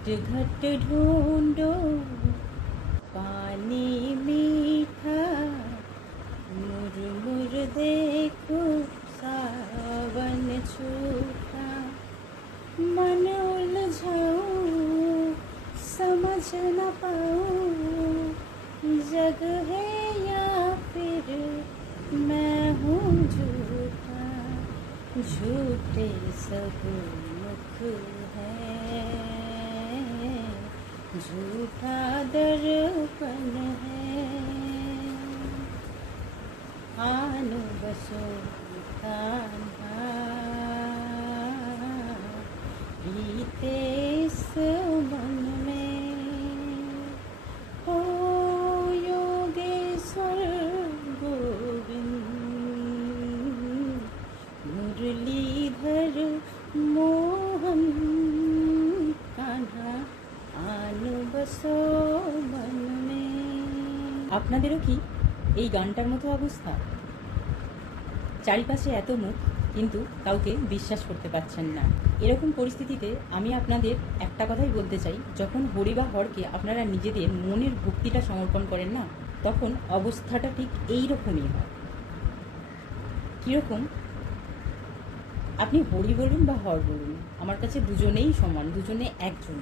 घट घट ढूंढो पानी मीठा, मुरमुर देखो सावन छूटा। मन उलझाऊं समझ न पाऊं, जग है या फिर मैं हूँ झूठा। झूठे सब मुख है, झूठा दर्पण है। आन बसो कान्हा, बीते इस मन में। हो योगेश्वर गोविंद, मुरलीधर मोहन कान्हा, आन बसो मन में। আপনাদেরও কি এই গানটার মতো অবস্থা? চারিপাশে এত মুখ, কিন্তু কাউকে বিশ্বাস করতে পারছেন না। এরকম পরিস্থিতিতে আমি আপনাদের একটা কথাই বলতে চাই, যখন হরি বা হরকে আপনারা নিজেদের মনের ভক্তিটা সমর্পণ করেন না, তখন অবস্থাটা ঠিক এই রকমই হয়। কীরকম? আপনি হরি বলুন বা হর বলুন, আমার কাছে দুজনেই সমান, দুজনে একজন।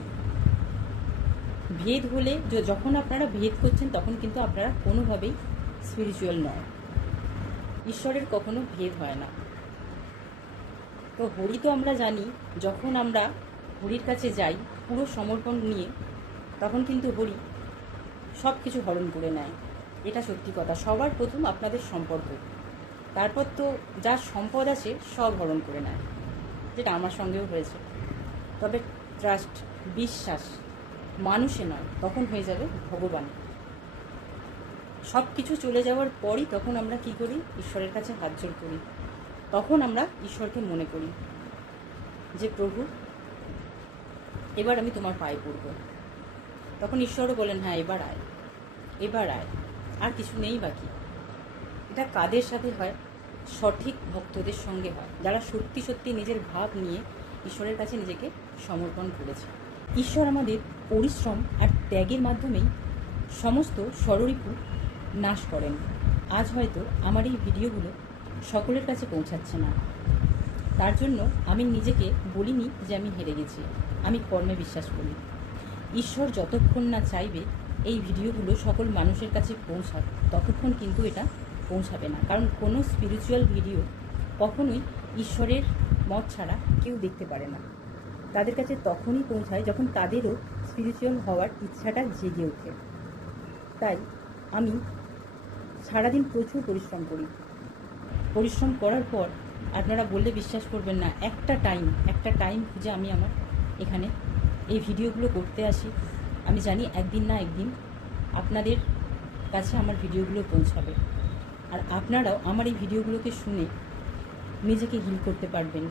ভেদ হলে যখন আপনারা ভেদ করছেন, তখন কিন্তু আপনারা কোনোভাবেই স্পিরিচুয়াল নয়। ঈশ্বরের কখনো ভেদ হয় না। তো হরি তো আমরা জানি, যখন আমরা হরির কাছে যাই পুরো সমর্পণ নিয়ে, তখন কিন্তু হরি সব কিছু হরণ করে নেয়। এটা সত্যি কথা। সবার প্রথম আপনাদের সম্পর্ক, তারপর তো যার সম্পদ আছে সব হরণ করে নেয়, যেটা আমার সঙ্গেও হয়েছে। তবে ট্রাস্ট, বিশ্বাস মানুষে নয়, তখন হয়ে যাবে ভগবান। সব কিছু চলে যাওয়ার পরই তখন আমরা কি করি? ঈশ্বরের কাছে হাত জোড় করি। তখন আমরা ঈশ্বরকে মনে করি যে প্রভু, এবার আমি তোমার পায়ে পড়ব। তখন ঈশ্বরও বলেন, হ্যাঁ এবার আয়, এবার আয়, আর কিছু নেই বাকি। এটা কাদের সাথে হয়? সঠিক ভক্তদের সঙ্গে হয়, যারা সত্যি সত্যি নিজের ভাব নিয়ে ঈশ্বরের কাছে নিজেকে সমর্পণ করেছে। ঈশ্বর আমাদের পরিশ্রম আর ত্যাগের মাধ্যমেই সমস্ত ষড়রিপু নাশ করেন। আজ হয়তো আমার এই ভিডিওগুলো সকলের কাছে পৌঁছাচ্ছে না, তার জন্য আমি নিজেকে বলিনি যে আমি হেরে গেছি। আমি কর্মে বিশ্বাস করি। ঈশ্বর যতক্ষণ না চাইবে এই ভিডিওগুলো সকল মানুষের কাছে পৌঁছাক, ততক্ষণ কিন্তু এটা পৌঁছাবে না। কারণ কোনো স্পিরিচুয়াল ভিডিও কখনোই ঈশ্বরের মত ছাড়া কেউ দেখতে পারে না। তাদের কাছে তখনই পৌঁছায় যখন তাদেরও স্পিরিচুয়াল হওয়ার ইচ্ছাটা জেগে ওঠে। তাই আমি সারাদিন প্রচুর পরিশ্রম করি। পরিশ্রম করার পর আপনারা বললে বিশ্বাস করবেন না, একটা টাইম খুঁজে আমি আমার এখানে এই ভিডিওগুলো করতে আসি। আমি জানি একদিন না একদিন আপনাদের কাছে আমার ভিডিওগুলো পৌঁছাবে, আর আপনারাও আমার এই ভিডিওগুলোকে শুনে নিজেকে হিল করতে পারবেন।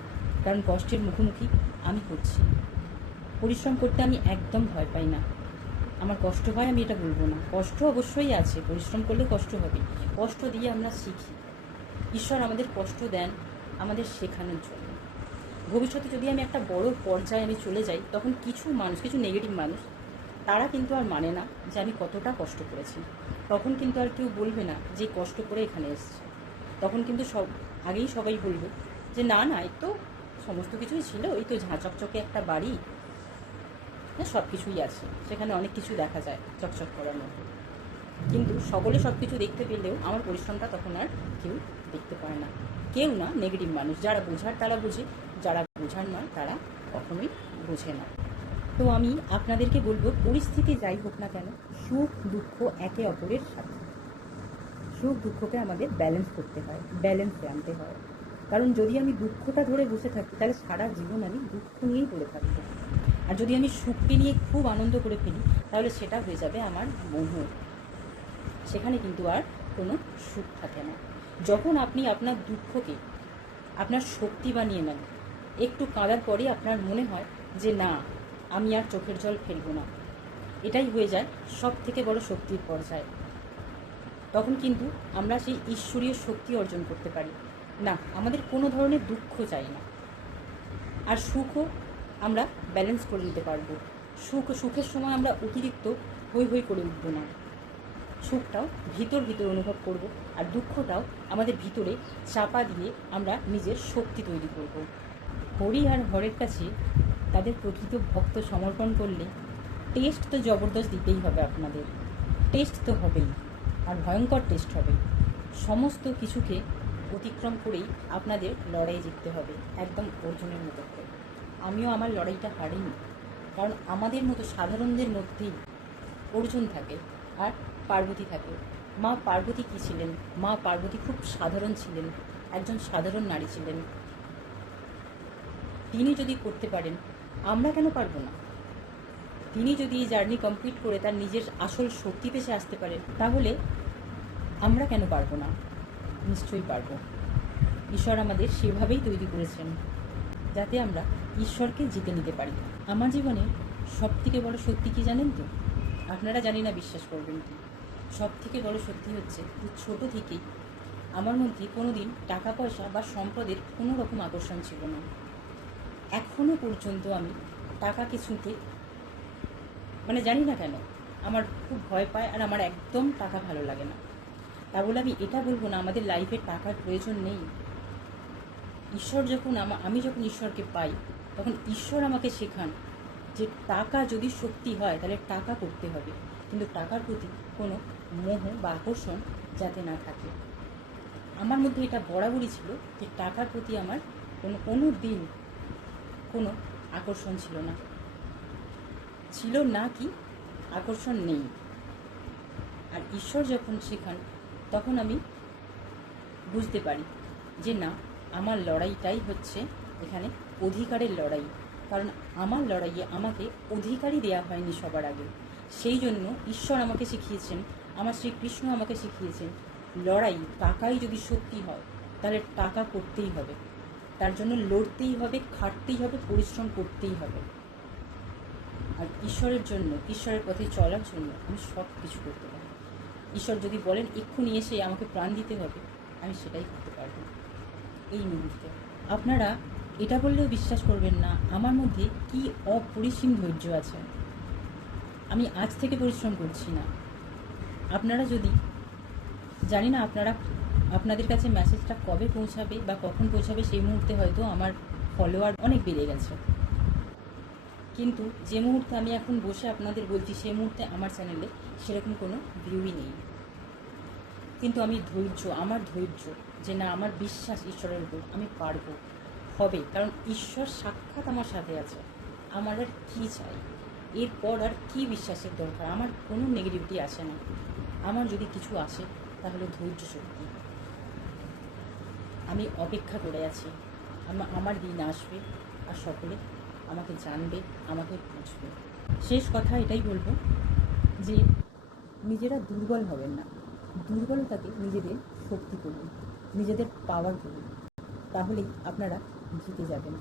কারণ কষ্টের মুখোমুখি আমি করছি। পরিশ্রম করতে আমি একদম ভয় পাই না। আমার কষ্ট হয়, আমি এটা বলবো না। কষ্ট অবশ্যই আছে, পরিশ্রম করলে কষ্ট হবে। কষ্ট দিয়ে আমরা শিখি। ঈশ্বর আমাদের কষ্ট দেন আমাদের শেখানোর জন্য। ভবিষ্যতে যদি আমি একটা বড় পর্যায়ে আমি চলে যাই, তখন কিছু মানুষ, কিছু নেগেটিভ মানুষ, তারা কিন্তু আর মানে না যে আমি কতটা কষ্ট করেছি। তখন কিন্তু আর কেউ বলবে না যে কষ্ট করে এখানে এসছে। তখন কিন্তু আগেই সবাই বলবে যে না না, এই তো সমস্ত কিছুই ছিল, এই তো ঝাঁ চকচকে একটা বাড়ি, হ্যাঁ সব কিছুই আছে, সেখানে অনেক কিছু দেখা যায় চকচক করার মতো। কিন্তু সকলে সব কিছু দেখতে পেলেও আমার পরিশ্রমটা তখন আর কেউ দেখতে পায় না। কেউ না, নেগেটিভ মানুষ। যারা বোঝার তারা বোঝে, যারা বোঝার নয় তারা কখনোই বোঝে না। তো আমি আপনাদেরকে বলবো, পরিস্থিতি যাই হোক না কেন, সুখ দুঃখ একে অপরের সাথে। সুখ দুঃখকে আমাদের ব্যালেন্স করতে হয়, ব্যালেন্সে আনতে হয়। কারণ যদি আমি দুঃখটা ধরে বসে থাকি, তাহলে সারা জীবন আমি দুঃখ নিয়েই পড়ে থাকবো। আর যদি আমি সুখকে নিয়ে খুব আনন্দ করে ফেলি, তাহলে সেটা হয়ে যাবে আমার মোহ। সেখানে কিন্তু আর কোনো সুখ থাকে না। যখন আপনি আপনার দুঃখকে আপনার শক্তি বানিয়ে নেন, একটু কাঁদার পরে আপনার মনে হয় যে না, আমি আর চোখের জল ফেলবো না, এটাই হয়ে যায় সব থেকে বড় শক্তির পর্যায়। তখন কিন্তু আমরা সেই ঈশ্বরীয় শক্তি অর্জন করতে পারি। না, আমাদের কোনো ধরনের দুঃখ চাই না, আর সুখও আমরা ব্যালেন্স করে নিতে পারবো। সুখের সময় আমরা অতিরিক্ত হই হই করে উঠব না, সুখটাও ভিতর ভিতর অনুভব করব, আর দুঃখটাও আমাদের ভিতরে চাপা দিয়ে আমরা নিজের শক্তি তৈরি করব। হরি আর হরের কাছে তাদের প্রকৃত ভক্ত সমর্পণ করলে টেস্ট তো জবরদস্ত দিতেই হবে আপনাদের, টেস্ট তো হবেই, আর ভয়ঙ্কর টেস্ট হবে। সমস্ত কিছুকে অতিক্রম করেই আপনাদের লড়াই জিততে হবে, একদম অর্জুনের মতো করে। আমিও আমার লড়াইটা হারিনি, কারণ আমাদের মতো সাধারণদের মধ্যেই অর্জুন থাকে আর পার্বতী থাকে। মা পার্বতী কী ছিলেন? মা পার্বতী খুব সাধারণ ছিলেন, একজন সাধারণ নারী ছিলেন। তিনি যদি করতে পারেন, আমরা কেন পারবো না? তিনি যদি এই জার্নি কমপ্লিট করে তার নিজের আসল শক্তিতে সে আসতে পারেন, তাহলে আমরা কেন পারবো না? নিশ্চয়ই পারবো। ঈশ্বর আমাদের সেভাবেই তৈরি করেছেন যাতে আমরা ঈশ্বরকে জিতে নিতে পারি। আমার জীবনে সব থেকে বড় সত্যি কি জানেন তো? আপনারা জানি না বিশ্বাস করবেন কি, সব থেকে বড় সত্যি হচ্ছে যে ছোটো থেকেই আমার মধ্যে কোনো দিন টাকা পয়সা বা সম্পদের কোনো রকম আকর্ষণ ছিল না। এখনও পর্যন্ত আমি টাকাকে ছুঁতে জানি না কেন আমার খুব ভয় পায়, আর আমার একদম টাকা ভালো লাগে না। তা বলে আমি এটা বলবো না আমাদের লাইফে টাকার প্রয়োজন নেই। ঈশ্বর যখন আমি যখন ঈশ্বরকে পাই, তখন ঈশ্বর আমাকে শেখান যে টাকা যদি শক্তি হয় তাহলে টাকা করতে হবে, কিন্তু টাকার প্রতি কোনো মোহ বা আকর্ষণ যাতে না থাকে। আমার মধ্যে এটা বরাবরই ছিল যে টাকার প্রতি আমার কোনো দিন কোনো আকর্ষণ ছিল না, কি আকর্ষণ নেই। আর ঈশ্বর যখন শেখান তখন আমি বুঝতে পারি যে না, আমার লড়াইটাই হচ্ছে এখানে অধিকারের লড়াই, কারণ আমার লড়াইয়ে আমাকে অধিকারই দেওয়া হয়নি সবার আগে। সেই জন্য ঈশ্বর আমাকে শিখিয়েছেন, আমার শ্রীকৃষ্ণ আমাকে শিখিয়েছেন, লড়াই টাকাই যদি শক্তি হয় তাহলে টাকা করতেই হবে, তার জন্য লড়তেই হবে, খাটতেই হবে, পরিশ্রম করতেই হবে। আর ঈশ্বরের জন্য, ঈশ্বরের পথে চলার জন্য আমি সব কিছু করতে পারি। ঈশ্বর যদি বলেন এক্ষুনি এসে আমাকে প্রাণ দিতে হবে, আমি সেটাই করতে পারবো এই মুহূর্তে। আপনারা এটা বললেও বিশ্বাস করবেন না আমার মধ্যে কি অপরিসীম ধৈর্য আছে। আমি আজ থেকে পরিশ্রম করছি না। আপনারা যদি, জানি না আপনাদের কাছে মেসেজটা কবে পৌঁছাবে বা কখন পৌঁছাবে, সেই মুহূর্তে হয়তো আমার ফলোয়ার অনেক বেড়ে গেছে, কিন্তু যে মুহূর্তে আমি এখন বসে আপনাদের বলছি সেই মুহূর্তে আমার চ্যানেলে সেরকম কোনো ভিউই নেই। কিন্তু আমার ধৈর্য যে না, আমার বিশ্বাস ঈশ্বরের উপর, আমি পারবো, হবে, কারণ ঈশ্বর সাক্ষাৎ আমার সাথে আছে। আমার আর কী চাই, এরপর আর কী বিশ্বাসের দরকার? আমার কোনো নেগেটিভিটি আসে না। আমার যদি কিছু আসে তাহলে ধৈর্য শক্তি। আমি অপেক্ষা করে আছি, আমার দিন আসবে আর সকলে আমাকে জানবে, আমাকে বুঝবে। শেষ কথা এটাই বলবো যে নিজেরা দুর্বল হবেন না, দুর্বলতাকে নিজেদের শক্তি করুন, নিজেদের পাওয়ার করুন, তাহলেই আপনারা জিতে যাবেন।